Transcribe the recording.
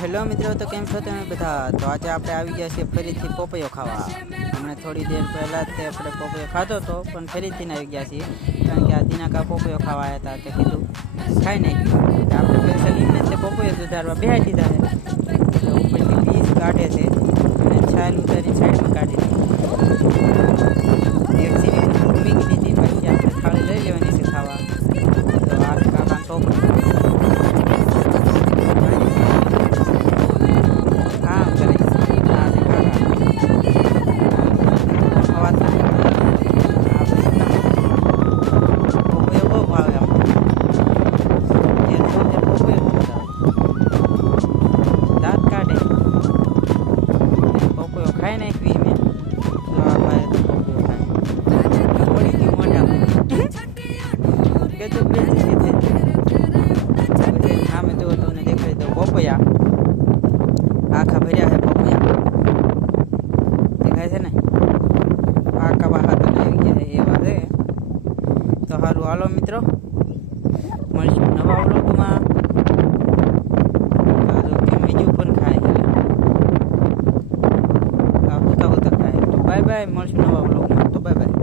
Hello મિત્રો, તો કેમ છો તમે બધા? તો આજે આપણે આવી ગયા છીએ ફરીથી પોપૈયો ખાવા. હમણાં થોડી દેર પહેલાં જ આપણે પોપૈયો ખાધો હતો, પણ ફરીથી આવી ગયા છીએ કારણ કે આ દિનાકા પોપૈયો ખાવા આવ્યા હતા. તે કીધું ખાઈ નાખ્યું. આપણે પૈસા લઈને તે પોપૈયો સુધારવા બેસી દીધા છે. તો ઉપરથી પીસ કાઢે છે અને છાલ ઉતારી સાઈડમાં કાઢી દીધી. એક સીરી મૂકી દીધી. પછી આપણે થાળી લઈ લેવાની છે ખાવા. તો આ કાકા ટોપડી ખાઈ નાખવી મેં. તો આ ભાઈ તો પોપૈયો ખાય પડી ગયું મોઢામાં કે તો બેસી દીધી. સામે જુઓ તમને દેખાય તો પોપૈયા આખા ભર્યા છે. પોપૈયા દેખાય છે ને, આખા બાહા તો આવી ગયા એવા છે. તો સારું, હાલો મિત્રો, મળશું નવા વ્લોગમાં. બીજું પણ ખાય બાય બાય. મળશું નવા વ્લોગમાં. તો બાય બાય.